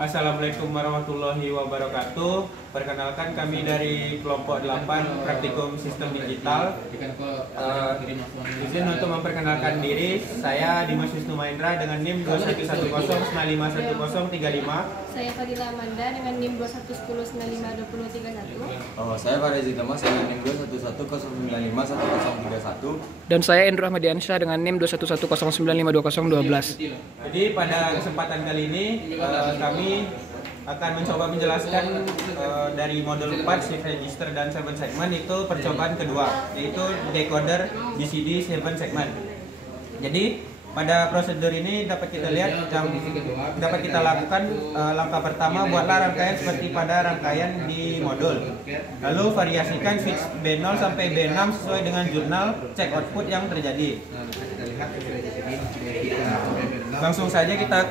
Assalamualaikum warahmatullahi wabarakatuh. Perkenalkan kami dari kelompok 8 Praktikum Sistem Digital. Izin untuk memperkenalkan diri, saya Dimas Wisnu Mahendra dengan NIM 2110951035. Saya Fadila Amanda dengan NIM 2110952031. Saya Farezi Thomas dengan NIM 2110951031. Dan saya Endro Ahmadiansyah dengan NIM 2110952012. Jadi pada kesempatan kali ini kami akan mencoba menjelaskan dari modul 4 shift register dan 7 segment, itu percobaan kedua, yaitu decoder BCD 7 segment. Jadi pada prosedur ini dapat kita lihat yang dapat kita lakukan, langkah pertama buatlah rangkaian seperti pada rangkaian di modul. Lalu variasikan switch B0 sampai B6 sesuai dengan jurnal cek output yang terjadi. Langsung saja kita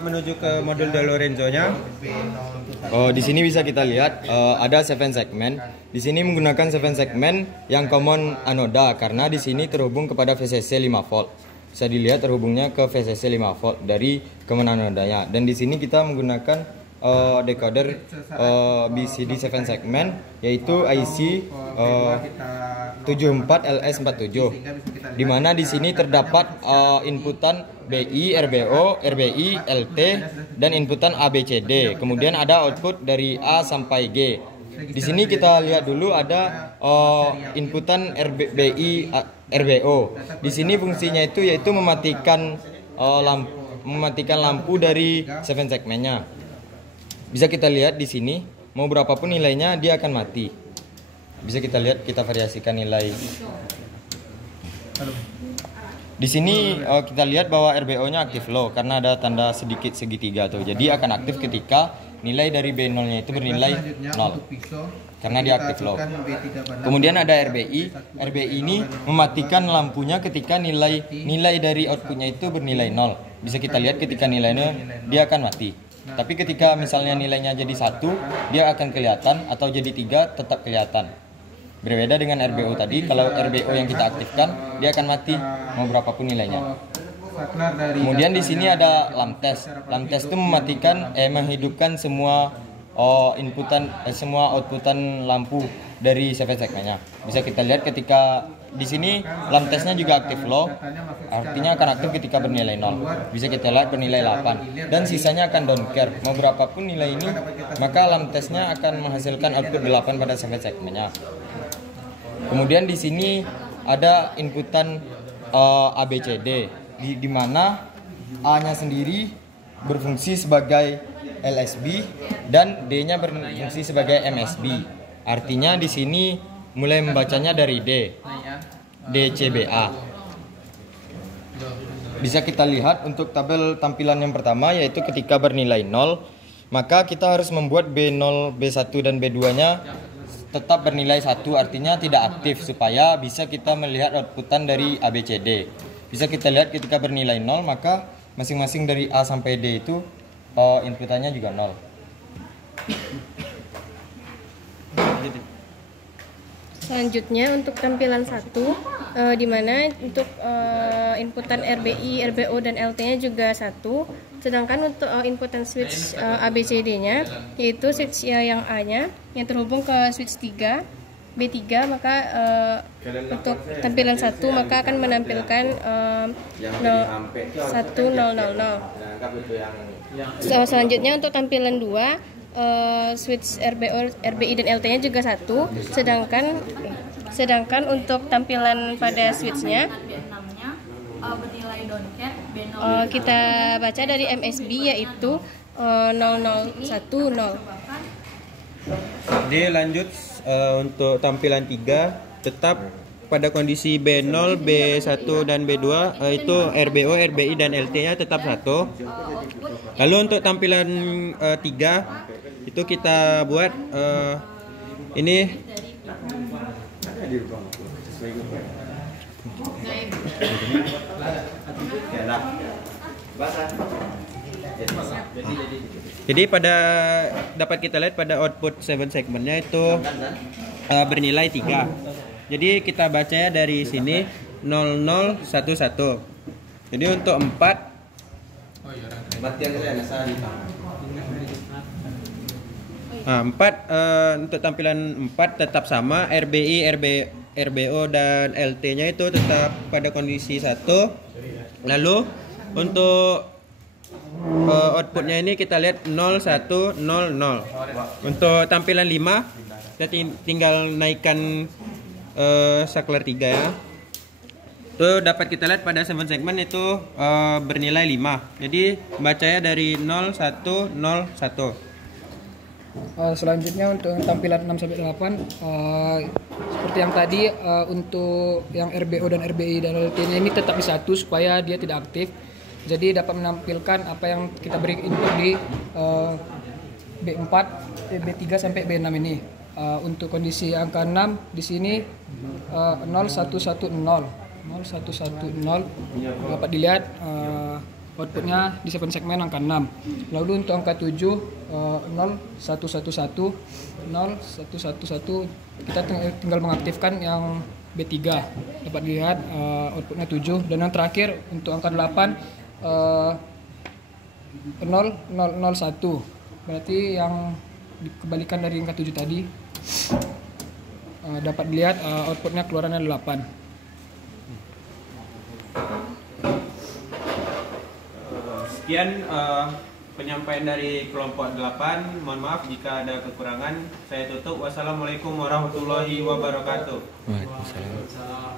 menuju ke modul De Lorenzo-nya. Di sini bisa kita lihat ada 7 segmen. Di sini menggunakan 7 segmen yang common anoda karena di sini terhubung kepada VCC 5 volt. Bisa dilihat terhubungnya ke VCC 5 volt dari common anodanya. Dan di sini kita menggunakan decoder BCD 7 segmen, yaitu IC 74LS47, di mana di sini terdapat inputan BI, RBO, RBI, LT, dan inputan ABCD. Kemudian ada output dari A sampai G. Di sini kita lihat dulu ada inputan RBI, RBO. Di sini fungsinya itu yaitu mematikan lampu dari 7 segmennya. Bisa kita lihat di sini, mau berapapun nilainya dia akan mati. Bisa kita lihat, kita variasikan nilai. Di sini kita lihat bahwa RBO-nya aktif low karena ada tanda sedikit segitiga tuh. Jadi akan aktif ketika nilai dari B0-nya itu bernilai 0. Karena dia aktif low. Kemudian ada RBI. RBI ini mematikan lampunya ketika nilai dari outputnya itu bernilai 0. Bisa kita lihat ketika nilainya dia akan mati. Tapi ketika misalnya nilainya jadi 1, dia akan kelihatan, atau jadi 3 tetap kelihatan. Berbeda dengan RBO tadi, kalau RBO yang kita aktifkan dia akan mati mau berapapun nilainya. Kemudian di sini ada lamp test. Lamp test itu menghidupkan semua semua outputan lampu dari 7 segmennya. Bisa kita lihat ketika di sini lamp testnya juga aktif low, artinya akan aktif ketika bernilai 0. Bisa kita lihat bernilai 8 dan sisanya akan don't care. Mau berapapun nilai ini, maka lamp testnya akan menghasilkan output 8 pada 7 segmennya. Kemudian di sini ada inputan ABCD, di mana A-nya sendiri berfungsi sebagai LSB dan D-nya berfungsi sebagai MSB. Artinya di sini mulai membacanya dari DCBA. Bisa kita lihat untuk tabel tampilan yang pertama, yaitu ketika bernilai 0, maka kita harus membuat B0, B1 dan B2-nya tetap bernilai 1, artinya tidak aktif, supaya bisa kita melihat outputan dari ABCD. Bisa kita lihat ketika bernilai 0, maka masing-masing dari A sampai D itu inputannya juga 0. Selanjutnya untuk tampilan 1, di mana untuk inputan RBI, RBO dan LT-nya juga 1. Sedangkan untuk inputan switch ABCD-nya, yaitu switch yang A-nya yang terhubung ke switch 3 B3, maka untuk tampilan 1 maka akan menampilkan 1000. Selanjutnya untuk tampilan 2, switch RBO, RBI dan LT-nya juga 1. Sedangkan untuk tampilan pada switch-nya kita baca dari MSB, yaitu 0010. Jadi lanjut untuk tampilan 3, tetap pada kondisi B0, B1 dan B2, itu RBO, RBI dan LT-nya tetap 1. Lalu untuk tampilan 3 itu kita buat ini jadi dapat kita lihat pada output 7 segmennya itu bernilai 3. Jadi kita bacanya dari sini 0011. Jadi untuk 4 Nah, 4 untuk tampilan 4 tetap sama, RBI, RBO dan LT-nya itu tetap pada kondisi 1. Lalu untuk outputnya ini kita lihat 0 1 0 0. Untuk tampilan 5 kita tinggal naikkan saklar 3 ya. Itu dapat kita lihat pada 7 segmen itu bernilai 5. Jadi bacanya dari 0 1 0 1. Selanjutnya untuk tampilan 6 sampai 8 seperti yang tadi, untuk yang RBO dan RBI dan LT-nya ini tetap di 1 supaya dia tidak aktif. Jadi dapat menampilkan apa yang kita beri input di B4, B3 sampai B6 ini. Untuk kondisi angka 6 di sini 0110 dapat dilihat outputnya di 7 segmen angka 6. Lalu untuk angka 7 0111 kita tinggal mengaktifkan yang B3, dapat dilihat outputnya 7. Dan yang terakhir untuk angka 8 0001, berarti yang dikembalikan dari angka 7 tadi. Dapat dilihat outputnya keluarannya 8. Sekian penyampaian dari kelompok 8. Mohon maaf jika ada kekurangan. Saya tutup. Wassalamualaikum warahmatullahi wabarakatuh. Waalaikumsalam.